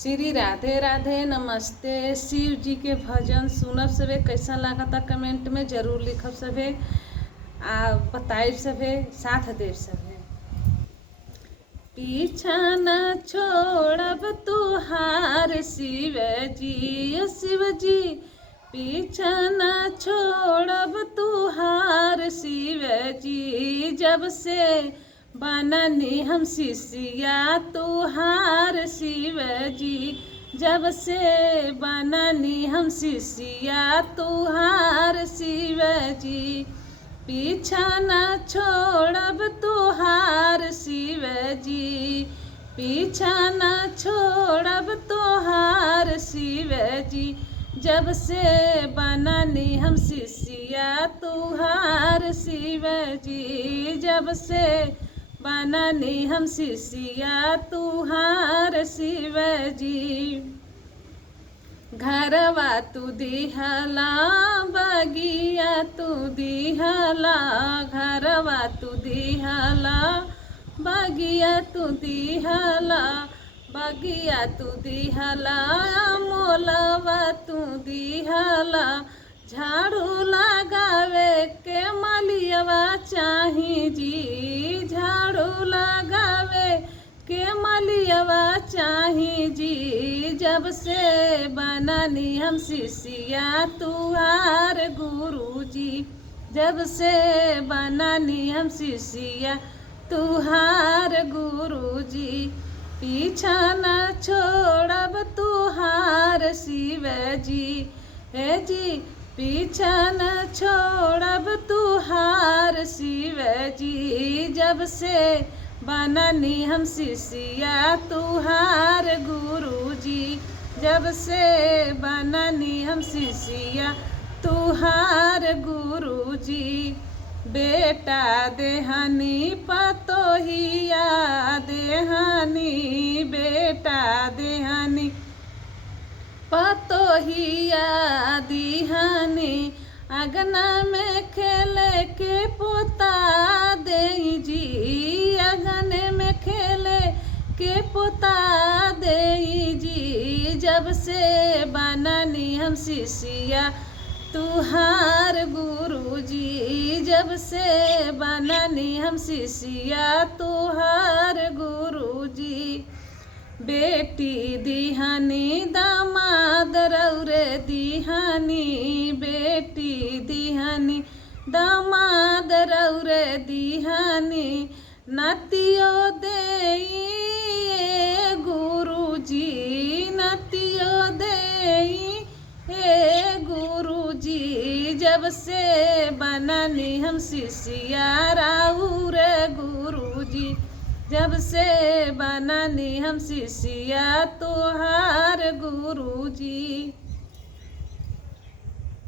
श्री राधे राधे नमस्ते। शिव जी के भजन सुनब सभे कैसा लागता कमेंट में जरूर लिखब सभे आ बताइब सभे साथ देव सभे। पीछा न छोड़ब तुहार शिव जी, शिव जी पीछा न छोड़ब तुहार शिव जी। जब से बननी हम शिष्या तुहार शिव जी, जब से बननी हम शिष्या तुहार शिव जी। पीछा न छोड़ब तुहार शिव जी, पीछा न छोड़ब तुहार शिव जी। जब से बननी हम शिष्या तुहार शिव जी, जब से बननी हम शिष्या तुहार शिव जी। घरवा तू दिहला बगिया तू दिहला, घरवा तू दिहला बगिया तू दिहला, बगिया तू दिहला मोलवा तू दिहला। झाड़ू लगावे के मलियवा चाही जी, झाड़ू लगावे के मलियवा चाही जी। जब से बननी हम शिष्या तुहार गुरु जी, जब से बननी हम शिष्या तुहार गुरु जी। पीछा न छोड़ब तुहार शिव जी, हे जी पीछा न छोड़ब तुहार शिव जी। जब से बननी हम शिष्या तुहार गुरु जी, जब से बननी हम शिष्या तुहार गुरु जी। बेटा देहनी पतोहिया देहनी, बेटा देहनी पतोहिया दिहनी। अगना में खेले के पोता दे जी, अगने में खेले के पोता दे जी। जब से बननी हम शिष्या तुहार गुरु जी, जब से बननी हम शिष्या तुहार गुरु जी। बेटी दिहनी दामाद रौरे दिहनी, बेटी दिहनी दामाद रौरे दिहनी। नतियो देई गुरु जी, नतियो देई हे गुरु जी। जब से बननी हम शिष्या राउर गुरु जी, जब से बननी हम शिष्या तुहार गुरु जी।